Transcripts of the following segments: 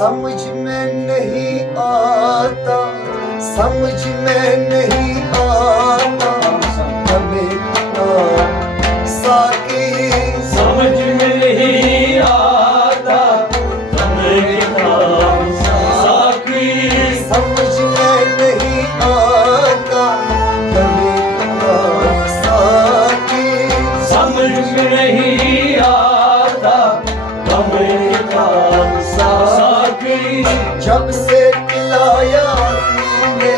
समझ में नहीं आता, समझ में नहीं आता हमें साकी, समझ में नहीं आता हमें साकी, समझ में नहीं आता हमें साकी, समझ में नहीं आता हमें साकी। जब से खिलाया तूने,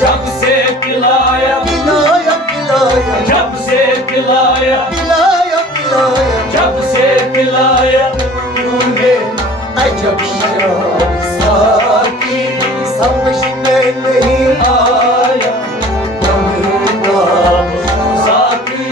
जब से खिलाया खिलाया खिलाया, जब से खिलाया खिलाया खिलाया, जब से खिलाया तूने अजब शराब साकी, समझ में नहीं आया हमें साकी।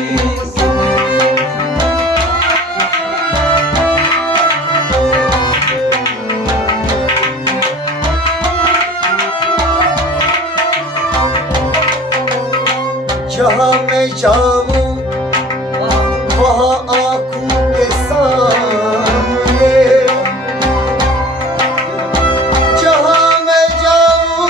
जहाँ मैं जाऊँ वहाँ आँखों के सामने, जहाँ मैं जाऊँ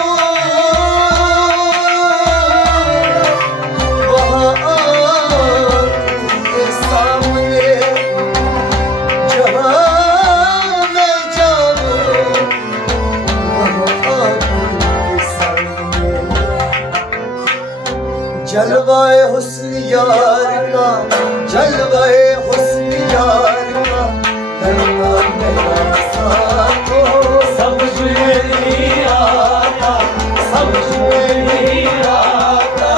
वहाँ आँखों के सामने, जहाँ मैं जाऊँ वहाँ आँखों के सामने। जलवाए हुस्न यार का, जलवाए हुस्न यार का, धड़का मेरा साथ हो। समझ में नहीं आता, समझ में नहीं आता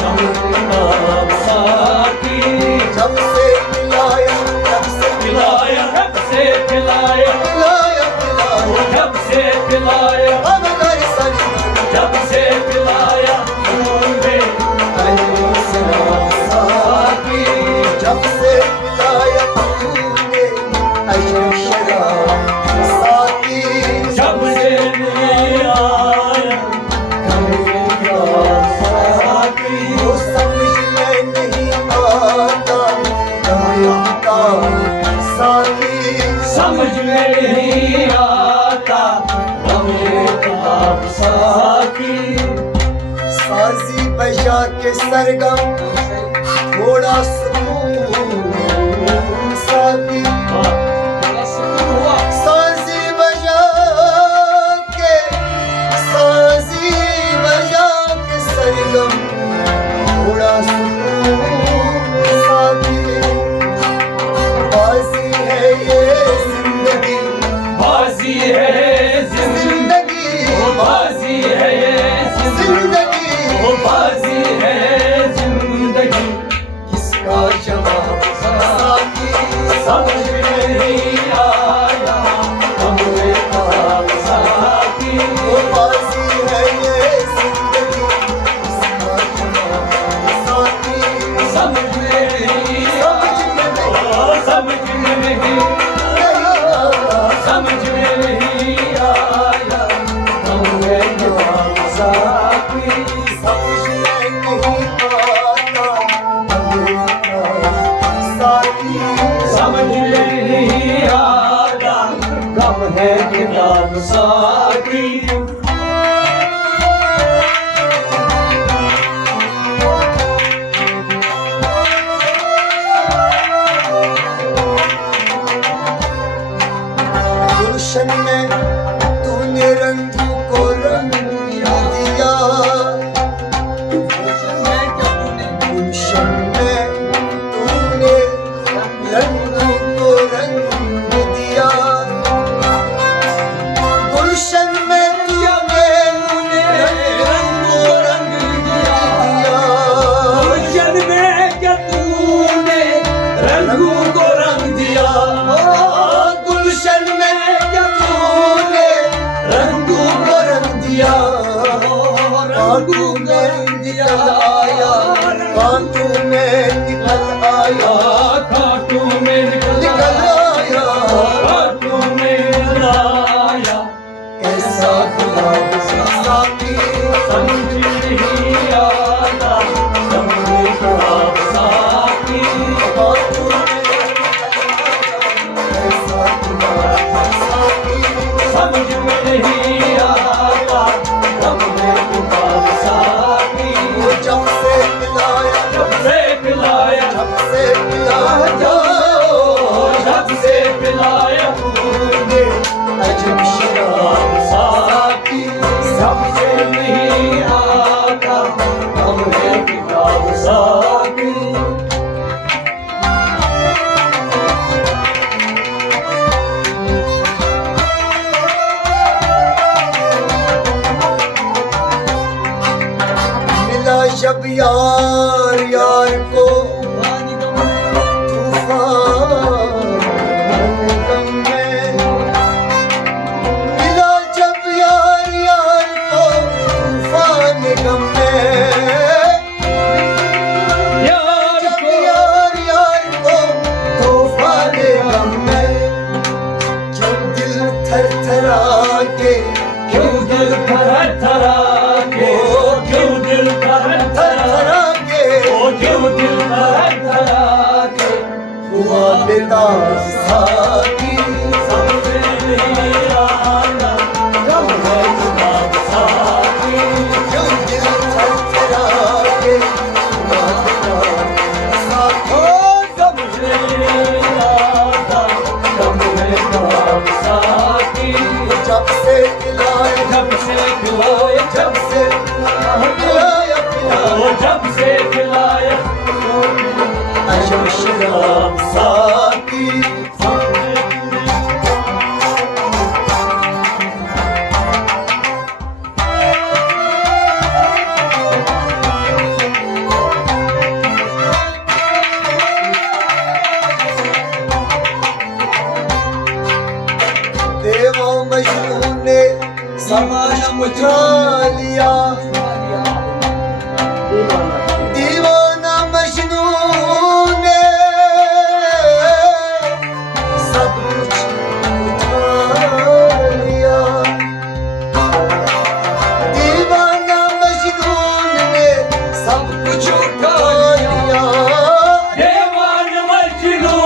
हमें साकी। जब से खिलाया तब से खिलाया जब से खिलाया खिलाया खिलाया, जब से खिलाया अब घर सरी जब से खिलाया तूने साकी, जब से खिलाया तूने अजब शराब साकी, जब से नहीं आया साकी। वो समझ में नहीं आता साकी, समझ में नहीं आता हमें साकी। साजी बजा के सरगम थोड़ा सुकून साकी, साजी बजा के, साजी बजा के सरगम थोड़ा सुकून साकी। बाजी है ये जिंदगी, बाजी है जिंदगी बाजी है जिंदगी, वो बाजी है जिंदगी। इसका जवाब साकी, समझ में नहीं आया हमें साकी। वो बाजी है ये जिंदगी, इसका जवाब साकी, समझ में नहीं समझ में नहीं समझ में नहीं आया हमें साकी। समझ में नहीं आता हमें साकी, समझ में नहीं आता कब है किताब साकी। गुलशन में तूने रंगों को रंग दिया, गुलशन में तूने रंगों को रंग दिया, गुलशन में तूने रंगों को रंग दिया, गुलशन में क्या तूने रंगों को रंग दिया। गुलशन में क्या तूने रंगों को रंग दिया, कांटों में निकल आया, कांटों में निकल आया, कांटों में निकल आया, कांटों में आया। कैसा गुलाब साकी, समझ नहीं आता हमें साकी। कांटों में निकल आया, कैसा गुलाब साकी, समझ पिलाया तूने अजब शराब साकी सबसे नहीं आता हमने किताब साकी मिला जब यार यार को तूफान गम में मिला जब यार यार को तूफान गम में यार जब को यार यार को तूफान गम में जब दिल थर थरा के क्यों दिल थर थरा के क्यों दिल थर थर थरा थरा के क्यों दिल थर थरा के हुआ बेदास साकी सबसे नहीं आना हमने किताब साकी जो दिल थर थरा के हुआ बेदास साकी सबसे नहीं आता हमने किताब साकी जब से दिलाए जब से खिलाया जब से दिलाया पिलाया जब से खिलाया अजब शराब साकी देवा मजनू ने सब कुछ उठा लिया दीवाना मजनू ने सब कुछ उठा लिया दीवाना मजनू ने सब कुछ उठा लिया देवान मजनू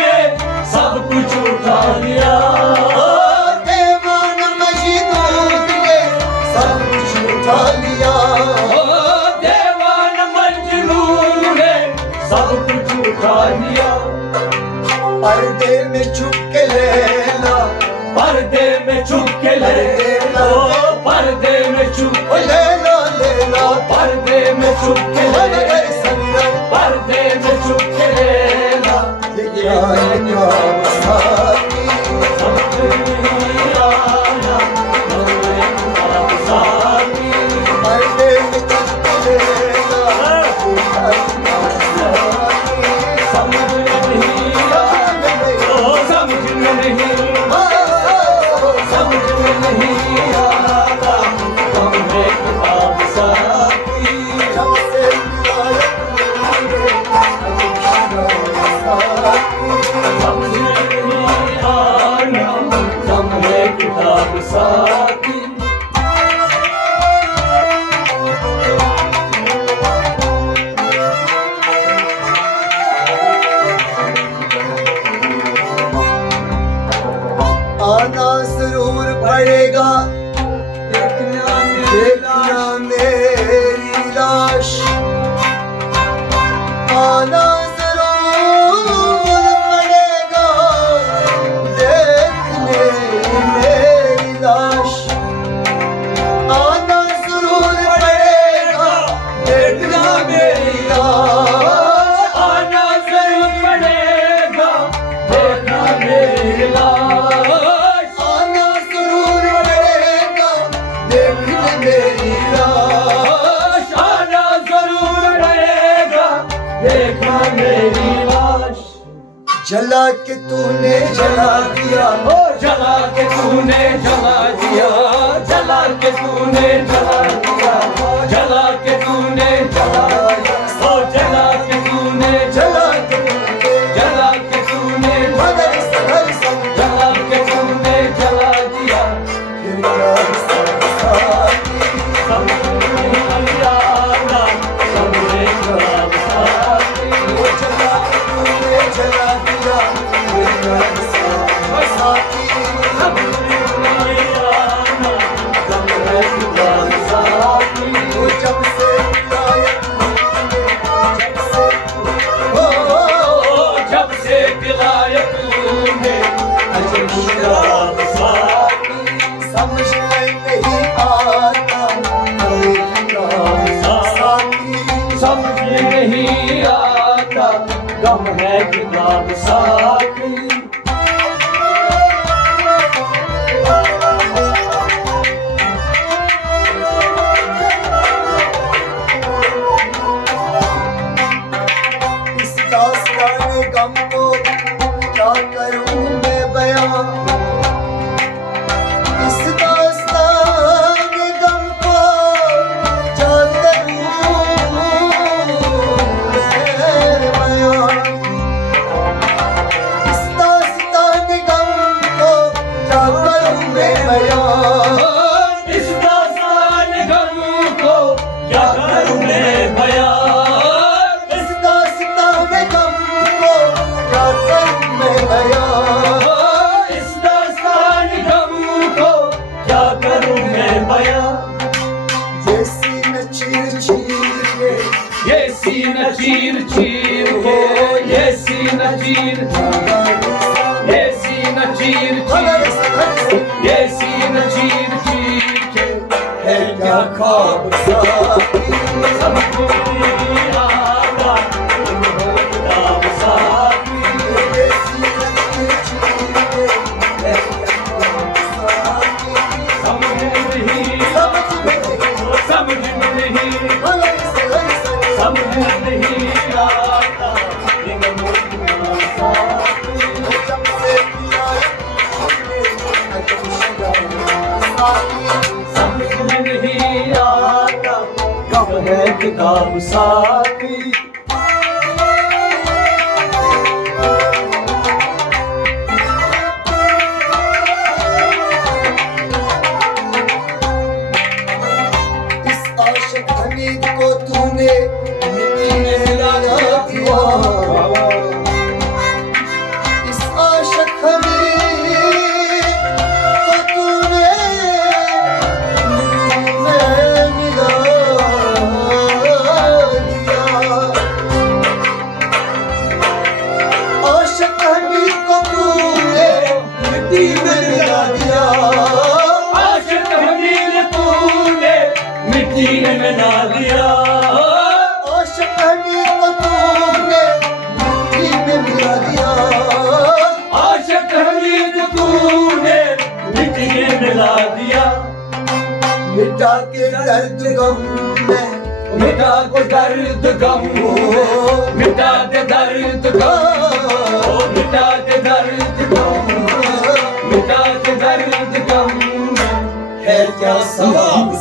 ने सब कुछ उठा लिया देवाना मजनू ने सब कुछ उठा लिया देवान मजनू ने सब कुछ उठा लिया पर्दे में छुप के लेना पर्दे में छुप के ले पर्दे में छुप ओ के ले लेना लेना पर्दे में छुप के मन ले गए संगम पर्दे में छुप के लेना ये क्या है क्या साकी सबसे नहीं आना हमने किताब साकी पर्दे में छुप के लेना ये क्या है क्या साकी समझ नहीं समझ में नहीं समझ में नहीं आता हमने किताब साकी जब से मिलाया साकी समझ में नहीं आना हमने किताब साकी आना जरूर पड़ेगा देखना मेरी लाश आना जरूर पड़ेगा देखने मेरी लाश आना जरूर पड़ेगा देखना मेरी लाश आना जरूर पड़ेगा देखना मेरी लाश आना जरूर पड़ेगा देखने मेरी लाश आना जरूर पड़ेगा देखना मेरी लाश जला के तूने जला दिया ओ जला के तूने जला दिया जला के तूने जला दिया जला के तूने जला दिया ओ जला के तूने जला के तूने जला के तूने मगर सगर संग जला के तूने जला दिया फिर क्या साकी सबसे नहीं आना हमने किताब साकी वो जला के तूने जला दिया फिर क्या साकी सबसे नहीं आना हमने किताब शराब साकी समझ में नहीं आता हमें नाम साकी समझ नहीं आता गम है किताब साकी इस दास्तान गम को क्या करूं मैं बयां इस दास्तान गम को क्या करूं मैं बयां इस दास्तान गम को क्या करूं मैं बयां इस दास्तान गम को क्या करूं मैं बयां इस दास्तान गम को क्या करूं मैं बयां इस दास्तान गम को क्या करूं मैं बयां ये सीना चीर चीर के ये सीना चीर चीर के ये सीना चीर ये सीना चीर चीर ये सीना चीर चीर के है क्या ख्वाब साकी समझ नहीं आता किताब साकी ये सीना चीर चीर के है क्या ख्वाब साकी समझ नहीं समझ में समझ नहीं समझ नहीं आता जब से पिया समझ नहीं आता कब है किताब साकी इस आशिक हमीद को तूने मिट्टी में मिला दिया इस आशिक हमीद को तूने मिट्टी में मिला दिया आशिक हमीद को तूने मिट्टी में मिला दिया आशिक हमीद तूने मिट्टी में मिला दिया आशिक हमीद को तूने मिट्टी में मिला दिया आशिक हमीद तूने मिट्टी में मिला दिया मिटा के दर्द गम में मिटा के दर्द गम मिटा के दर्द गम मिटा के दर्द गम मिटा के दर्द गम है क्या सवाब